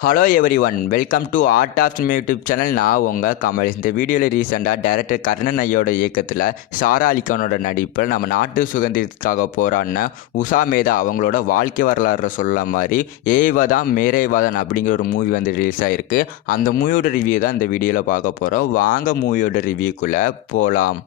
Hello everyone, welcome to art of cinema YouTube channel. நான் உங்கள் கமல். இந்த வீடியோவில் ரீசெண்டாக டைரக்டர் கர்ணன் ஐயோட இயக்கத்தில் சாரா அலிகானோட நடிப்பில் நம்ம நாட்டு சுதந்திரத்துக்காக போராடின உஷா மேதா அவங்களோட வாழ்க்கை வரலாறு சொல்ல மாதிரி ஏய்வதான் மேரேவதான் அப்படிங்கிற ஒரு மூவி வந்து ரிலீஸ் ஆகிருக்கு. அந்த மூவியோட ரிவ்யூ தான் இந்த வீடியோவில் பார்க்க போகிறோம். வாங்க மூவியோட ரிவ்யூக்குள்ளே போகலாம்.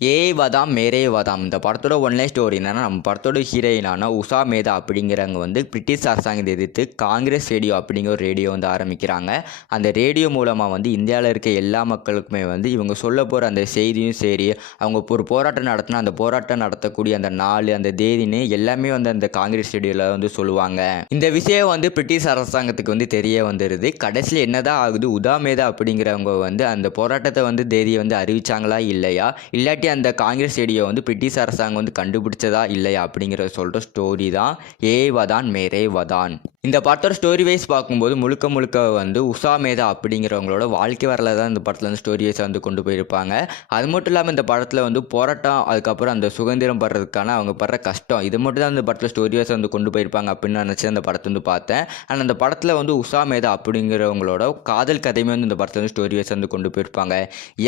ஏய்வதாம் மேரேவதாம் இந்த படத்தோட ஒன்லைன் ஸ்டோரி என்னன்னா, நம்ம படத்தோட ஹீரோயினான உஷா மேதா அப்படிங்கிறவங்க வந்து பிரிட்டிஷ் அரசாங்கத்தை எதிர்த்து காங்கிரஸ் ரேடியோ அப்படிங்கிற ஒரு ரேடியோ வந்து ஆரம்பிக்கிறாங்க. அந்த ரேடியோ மூலமாக வந்து இந்தியாவில் இருக்க எல்லா மக்களுக்குமே வந்து இவங்க சொல்ல போகிற அந்த செய்தியும் சரி, அவங்க ஒரு போராட்டம் நடத்தினா அந்த போராட்டம் நடத்தக்கூடிய அந்த நாள் அந்த தேதின்னு எல்லாமே வந்து அந்த காங்கிரஸ் ரேடியோவில் வந்து சொல்லுவாங்க. இந்த விஷயம் வந்து பிரிட்டிஷ் அரசாங்கத்துக்கு வந்து தெரிய வந்துடுது. கடைசியில் என்னதான் ஆகுது, உஷா மேதா அப்படிங்கிறவங்க வந்து அந்த போராட்டத்தை வந்து தேதியை வந்து அறிவிச்சாங்களா இல்லையா, இல்லாட்டி அந்த காங்கிரஸ் ரேடியோ வந்து பிரிட்டிஷ் அரசாங்கம் வந்து கண்டுபிடிச்சதா இல்லையா அப்படிங்கிறத சொல்கிற ஸ்டோரி தான் ஏய்வதான் மேரேவதான். இந்த படத்தோட ஸ்டோரி வைஸ் பார்க்கும்போது முழுக்க வந்து உஷா மேதா அப்படிங்கிறவங்களோட வாழ்க்கை வரலாறு தான் இந்த படத்தில் வந்து ஸ்டோரி வைஸை வந்து கொண்டு போயிருப்பாங்க. அது மட்டும் இல்லாமல் இந்த படத்தில் வந்து போராட்டம், அதுக்கப்புறம் அந்த சுதந்திரம் படுறதுக்கான அவங்க படுற கஷ்டம், இது மட்டும் தான் இந்த படத்தில் ஸ்டோரி வைஸை வந்து கொண்டு போயிருப்பாங்க அப்படின்னு நினச்சி அந்த படத்தை வந்து பார்த்தேன். ஆனால் அந்த படத்தில் வந்து உஷா மேதா அப்படிங்கிறவங்களோட காதல் கதையுமே வந்து இந்த படத்தில் வந்து ஸ்டோரி வைஸை வந்து கொண்டு போயிருப்பாங்க.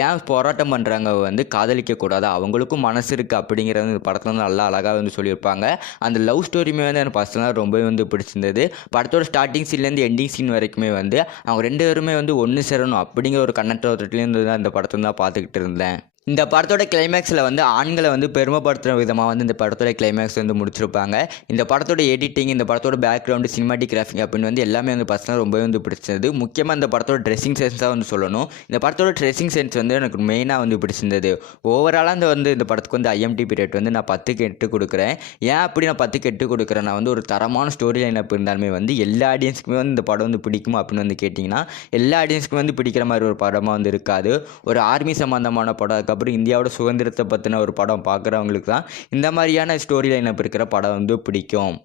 ஏன் போராட்டம் பண்ணுறாங்க வந்து காதலிக்கக்கூடாது, அவங்களுக்கும் மனசு இருக்குது அப்படிங்கிறது இந்த படத்தில் வந்து நல்லா அழகாக வந்து சொல்லியிருப்பாங்க. அந்த லவ் ஸ்டோரியுமே வந்து எனக்கு பர்சனலாக ரொம்பவே வந்து பிடிச்சிருந்தது. படத்தோட ஸ்டார்டிங் சீன்லேருந்து எண்டிங் சீன் வரைக்குமே வந்து அவங்க ரெண்டு பேருமே வந்து ஒன்று சேரணும் அப்படிங்கிற ஒரு கண்ணோட்டத்துலேருந்து தான் இந்த படத்தை தான் பார்த்துக்கிட்டு இருந்தேன். இந்த படத்தோட கிளைமேக்ஸில் வந்து ஆண்களை வந்து பெருமைப்படுத்துகிற விதமாக வந்து இந்த படத்தோட கிளைமேக்ஸ் வந்து முடிச்சிருப்பாங்க. இந்த படத்தோட எடிட்டிங், இந்த படத்தோட பேக்ரவுண்டு, சினிமாட்டிகிராஃபி அப்படின்னு வந்து எல்லாமே வந்து பர்சனலாக ரொம்பவே வந்து பிடிச்சிருந்தது. முக்கியமாக இந்த படத்தோட ட்ரெஸ்ஸிங் சென்ஸ் தான் வந்து சொல்லணும். இந்த படத்தோட ட்ரெஸ்ஸிங் சென்ஸ் வந்து எனக்கு மெயினாக வந்து பிடிச்சிருந்தது. ஓவராலாக இந்த படத்துக்கு வந்து IMDb ரேட் வந்து நான் 10க்கு 8 கொடுக்குறேன். ஏன் அப்படி நான் 10க்கு 8 கொடுக்குறேன், நான் வந்து ஒரு தரமான ஸ்டோரி லைன் அப் இருந்தாலுமே வந்து எல்லா ஆடியன்ஸுக்குமே வந்து இந்த படம் வந்து பிடிக்குமா அப்படின்னு வந்து கேட்டிங்கன்னா, எல்லா ஆடியன்ஸுக்குமே வந்து பிடிக்கிற மாதிரி ஒரு படமாக வந்து இருக்காது. ஒரு ஆர்மி சம்மந்தமான படம், அப்புறம் இந்தியாவோட சுதந்திரத்தை பற்றின ஒரு படம் பார்க்குறவங்களுக்கு தான் இந்த மாதிரியான ஸ்டோரி லைனப் இருக்கிற படம் வந்து பிடிக்கும்.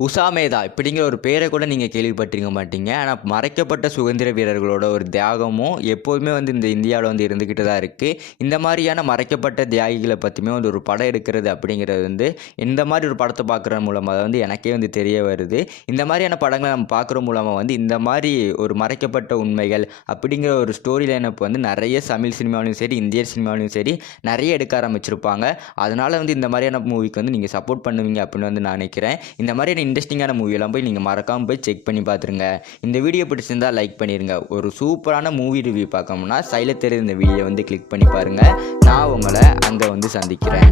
உஷா மேதா இப்படிங்கிற ஒரு பேரை கூட நீங்கள் கேள்விப்பட்டிருக்க மாட்டீங்க. ஆனால் மறைக்கப்பட்ட சுதந்திர வீரர்களோட ஒரு தியாகமும் எப்போதுமே வந்து இந்த இந்தியாவில் வந்து இருந்துக்கிட்டு தான் இருக்குது. இந்த மாதிரியான மறைக்கப்பட்ட தியாகிகளை பற்றியுமே வந்து ஒரு படம் எடுக்கிறது அப்படிங்கிறது வந்து இந்த மாதிரி ஒரு படத்தை பார்க்குற மூலமாக வந்து எனக்கே வந்து தெரிய வருது. இந்த மாதிரியான படங்களை நம்ம பார்க்குற மூலமாக வந்து இந்த மாதிரி ஒரு மறைக்கப்பட்ட உண்மைகள் அப்படிங்கிற ஒரு ஸ்டோரி லைனப் வந்து நிறைய தமிழ் சினிமாவிலையும் சரி, இந்திய சினிமாவிலையும் சரி நிறைய எடுக்க ஆரம்பிச்சிருப்பாங்க. அதனால் வந்து இந்த மாதிரியான மூவிக்கு வந்து நீங்கள் சப்போர்ட் பண்ணுவீங்க அப்படின்னு வந்து நான் நினைக்கிறேன். இந்த மாதிரியான இன்ட்ரெஸ்டிங்கான மூவியெல்லாம் போய் நீங்கள் மறக்காமல் போய் செக் பண்ணி பார்த்துருங்க. இந்த வீடியோ பிடிச்சிருந்தால் லைக் பண்ணிடுங்க. ஒரு சூப்பரான மூவி ரிவ்யூ பார்க்கணும்னா சைடில் தெரியுற இந்த வீடியோ வந்து கிளிக் பண்ணி பாருங்கள். நான் உங்களை அங்கே வந்து சந்திக்கிறேன்.